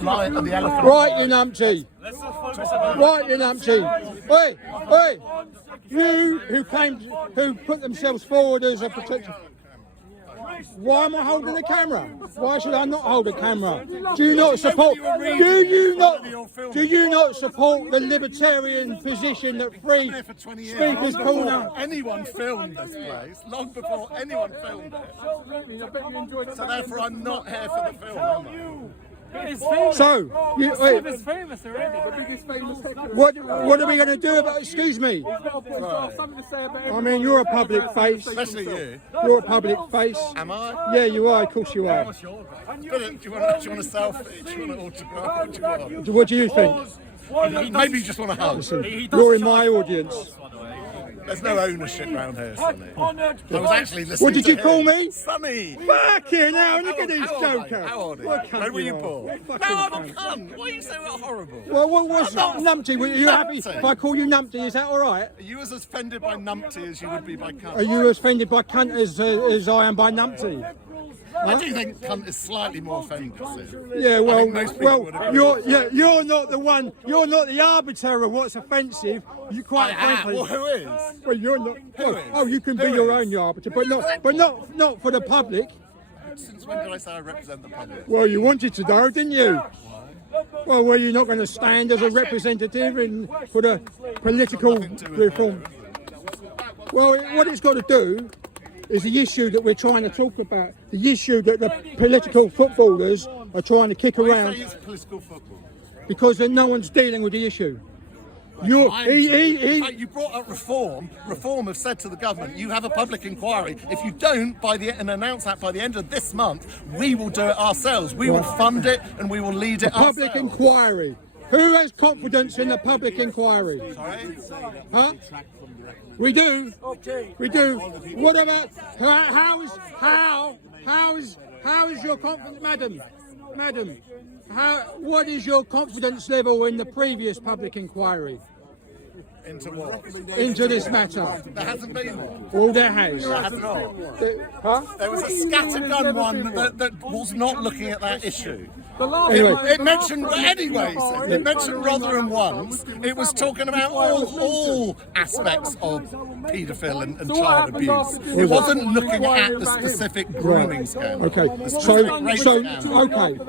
the elephant. Right, you numpty. Right, you numpty. Oi, you who put themselves forward as a protector. Why am I holding the camera? Why should I not hold the camera? Do you not support? Do you not support the libertarian position that free speakers call now? Anyone filmed this place long before anyone filmed it. So therefore, I'm not here for the film. So, it's famous already. what are we going to do about? Excuse me. I mean, you're a public face. Especially you. You're a public face. Am I? Yeah, you are. Of course, you are. Do you want a selfie? Do you want an autograph? What do you want? What do you think? Maybe you just want a hug. Listen, you're in my audience. There's no ownership around here, Sonny. I was actually listening. What did you call me? Sonny. Fucking hell, look at these jokers. How old are you? What cunt When were you you are? born? No, I'm a cunt. Why are you so horrible? Well, what was numpty? Were you happy if I call you numpty? Is that all right? Are you as offended by numpty as you would be by cunt? Are you offended by cunt as I am by numpty? I do think cunt is slightly more offensive. Yeah, well, most people would agree you're not the one. You're not the arbiter of what's offensive. You quite frankly. Well, who is? Well, you're not. Who is? Oh, you can be Who your is? own arbiter, but not for the public. Since when did I say I represent the public? Well, you wanted to though, didn't you? Well, were you not going to stand as a representative for the political reform? Well, what it's got to do is the issue that we're trying to talk about, the issue that the political footballers are trying to kick Why around, say it's political football? because no one's dealing with the issue. You brought up reform. Reform have said to the government, you have a public inquiry. If you don't, and announce that by the end of this month, we will do it ourselves. We will fund it and we will lead it ourselves. Public inquiry. Who has confidence in the public inquiry? Sorry? Huh? We do. We do. What about how is your confidence, madam? What is your confidence level in the previous public inquiry? Into what? Into this matter. There hasn't been one. Well, there has. There has not. Huh? There was a scattergun one that was not looking at that issue. Anyway. It mentioned it mentioned Rotherham once. It was talking about all aspects of paedophile and child abuse. It wasn't looking at the specific grooming scandal. Okay.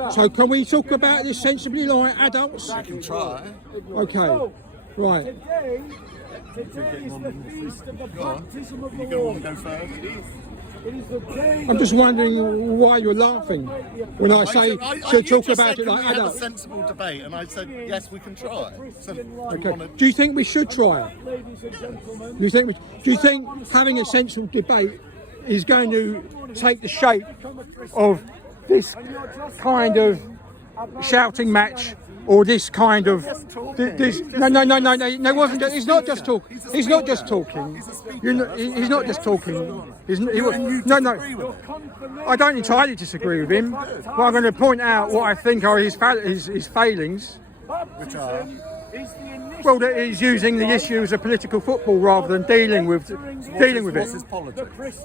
So can we talk about this sensibly like adults? You can try. Okay. Right. You want to go first? I'm just wondering why you're laughing when I say to talk about it like We had a adults. sensible debate, and I said yes, we can try. So, Okay. Do you think we should try it? Do you think having a sensible debate is going to take the shape of this kind of shouting match? Or this kind of this? No. It wasn't. He's not just talking. He's not just talking. He's not just talking. No. I don't entirely disagree with him, but I'm going to point out what I think are his failings. Which are? Well, that he's using the issue as a political football rather than dealing with it. What's his politics?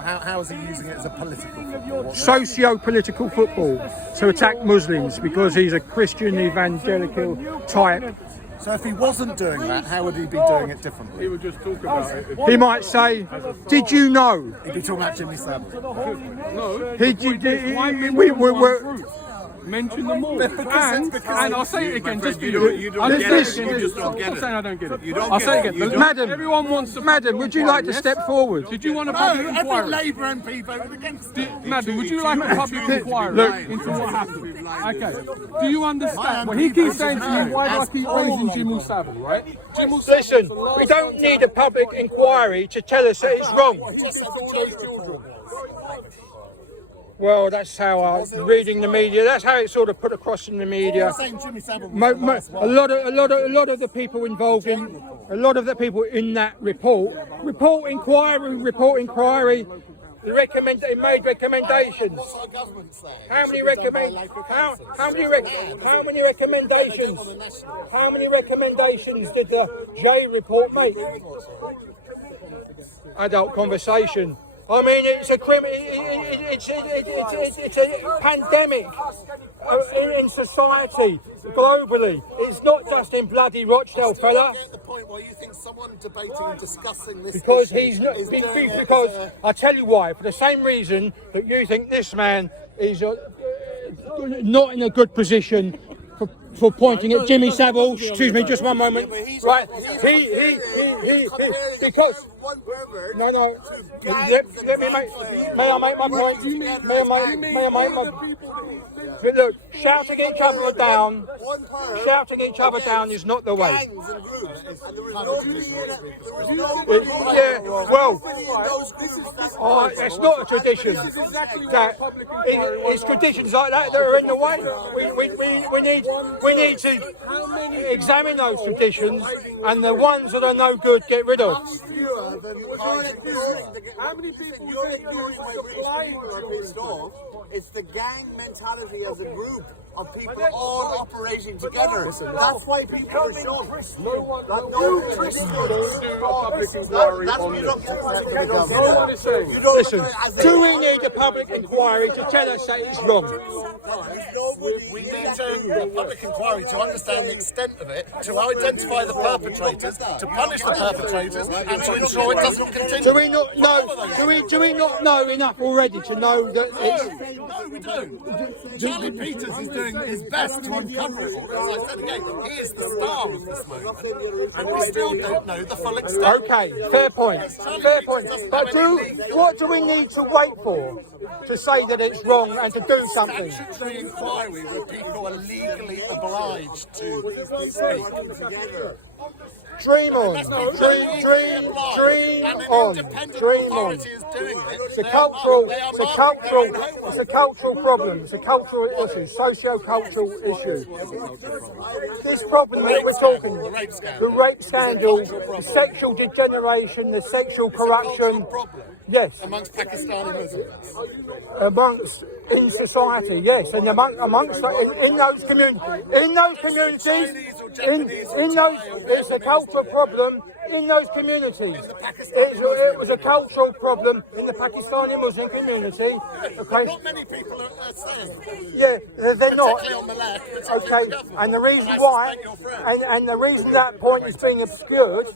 How is he using it as a political football? Socio-political football to attack Muslims because he's a Christian evangelical type. So if he wasn't doing that, how would he be doing it differently? He would just talk about it. He might say, "Did you know?" He'd be talking about Jimmy Savile. No. We were. Mention them all. And I'll say it again, just for You don't get it. You just don't get it. I don't get it. You don't I'll get say it. it again. Madam, Everyone wants a Madam, would you like to step forward? Did you want a public Every inquiry? Labour MP voted against it. Madam, would you like a public inquiry into what happened? Okay. Do you understand? Well, he keeps saying to you, why do I keep raising Jimmy Savile, right? Listen, we don't need a public inquiry to tell us that it's wrong. Well, that's how I'm reading the media. That's how it's sort of put across in the media. A lot of the people involved in, a lot of the people in that report inquiry. They made recommendations. What's our government saying? How many recommendations? How many recommendations did the J report make? Adult conversation. I mean, it's a it's a pandemic in society globally. It's not just in bloody Rochdale, fella. Get the point why you think someone debating and discussing this Because issue he's not. is doing it Because as I tell you why. For the same reason that you think this man is not in a good position for pointing at Jimmy Savile. Excuse me, just one moment. Right, he because no. Let me make. May I make my point? May I make my? But look, shouting each other down, is not the way. Yeah, well, it's not a tradition. It's traditions like that that are in the way. We need to examine those traditions, and the ones that are no good, get rid of. How many people you think you're supplying to? It's the gang mentality as a group of people all operating together. That's why people are shown. No Christians do a public inquiry on this. No one is saying. Listen, do we need a public inquiry to tell us that it's wrong? We need a public inquiry to understand the extent of it, to identify the perpetrators, to punish the perpetrators, and to ensure it doesn't continue. Do we not know? Do we not know enough already to know that it's? No, we don't. Charlie Peters is doing his best to uncover it all. As I said again, he is the star of this moment, and we still don't know the full extent. Okay, fair point. Fair point. But what do we need to wait for to say that it's wrong and to do something? Statutory inquiry where people are legally obliged to speak. Dream on, dream on, dream on. It's a cultural problem. It's a cultural issue, socio-cultural issue. This problem that we're talking, the rape scandal, the sexual degeneration, the sexual corruption. Yes. Amongst Pakistani Muslims. In society, yes, and amongst in those communities, it's a cultural problem in those communities. It was a cultural problem in the Pakistani Muslim community. Okay. Not many people are saying. Yeah, they're not. Particularly on the left. Okay, and the reason why, and the reason that point is being obscured,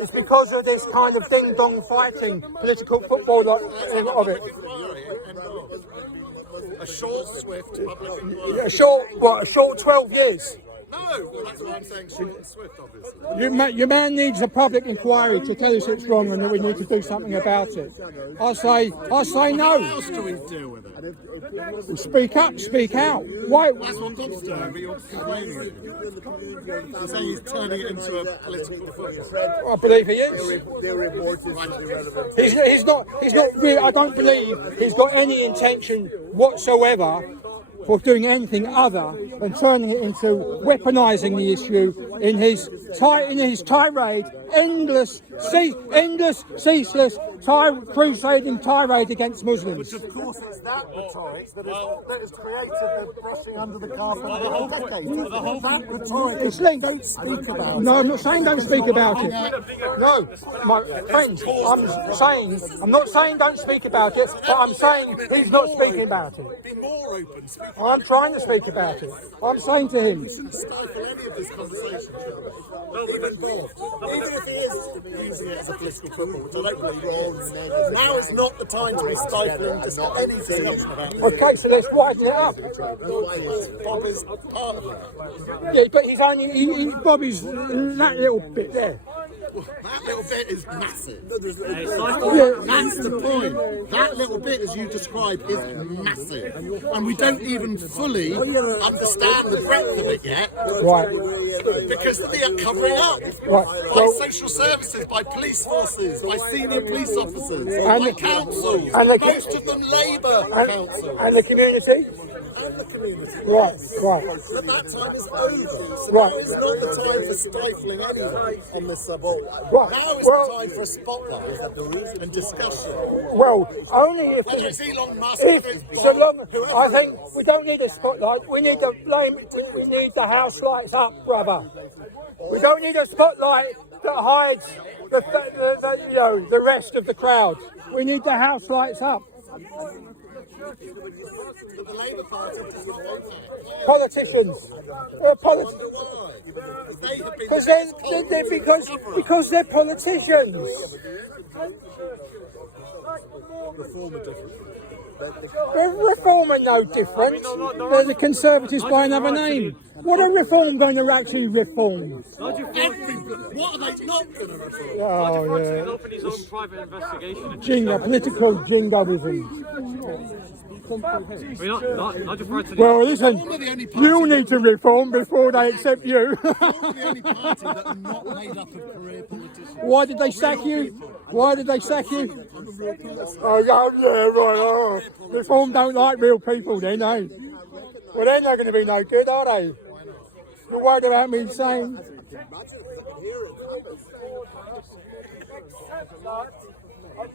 is because of this kind of ding-dong fighting, political football of it. A short, swift public inquiry. A short 12 years. No, well, that's what I'm saying, short and swift, obviously. Your man needs a public inquiry to tell us it's wrong and that we need to do something about it. I say no. How else do we deal with it? Speak up, speak out. Why? That's what Bob's doing, but you're complaining. You're saying he's turning it into a political football. I believe he is. He's not really, I don't believe he's got any intention whatsoever for doing anything other than turning it into weaponising the issue in his tirade, endless, ceaseless crusading tirade against Muslims. Of course, it's that rhetoric that has created the brushing under the carpet for decades. That rhetoric It's linked. don't speak about. No, I'm not saying don't speak about it. No, my friend, I'm not saying don't speak about it, but I'm saying he's not speaking about it. Be more open. Speak I'm trying to speak about it. I'm saying to him, stifle any of this conversation. Nobody involved. Even if he is using it as a political football, which I don't believe he is. Now is not the time to be stifling just any discussion about it. okay, so let's widen it up. Bob is part of it. Yeah, but Bobby's that little bit there. That little bit is massive. Yeah. That's the point. That little bit, as you described, is massive. And we don't even fully understand the breadth of it yet. Right. Because they are covering up. Right. By Well, social services, by police forces, by senior police officers, And by the- councils, and the- most of them Labour councils. and the community. And the community. Right. But that time is over. So Right. now is not the time for stifling anyone on this subject. Right. Now is Well- the time for a spotlight and discussion. Well, only if Whether it's Elon Musk, if whether it's so Bob, long. whoever I it think is. we don't need a spotlight. We need the flame. We need the house lights up, brother. We don't need a spotlight. that hides the rest of the crowd. We need the house lights up. Politicians. Because they're politicians. Reform are no different. They're the Conservatives by another name. What are Reform going to actually reform? What are they not going to reform? Oh, yeah. Open his own private investigation. Political jingoism. Well, listen, you need to reform before they accept you. You're the only party that are not made up of career politicians. Why did they sack you? Why did they sack you? Oh, yeah, right. Oh. Reform don't like real people then, eh? Well, they're not going to be no good, are they? You're worried about me saying...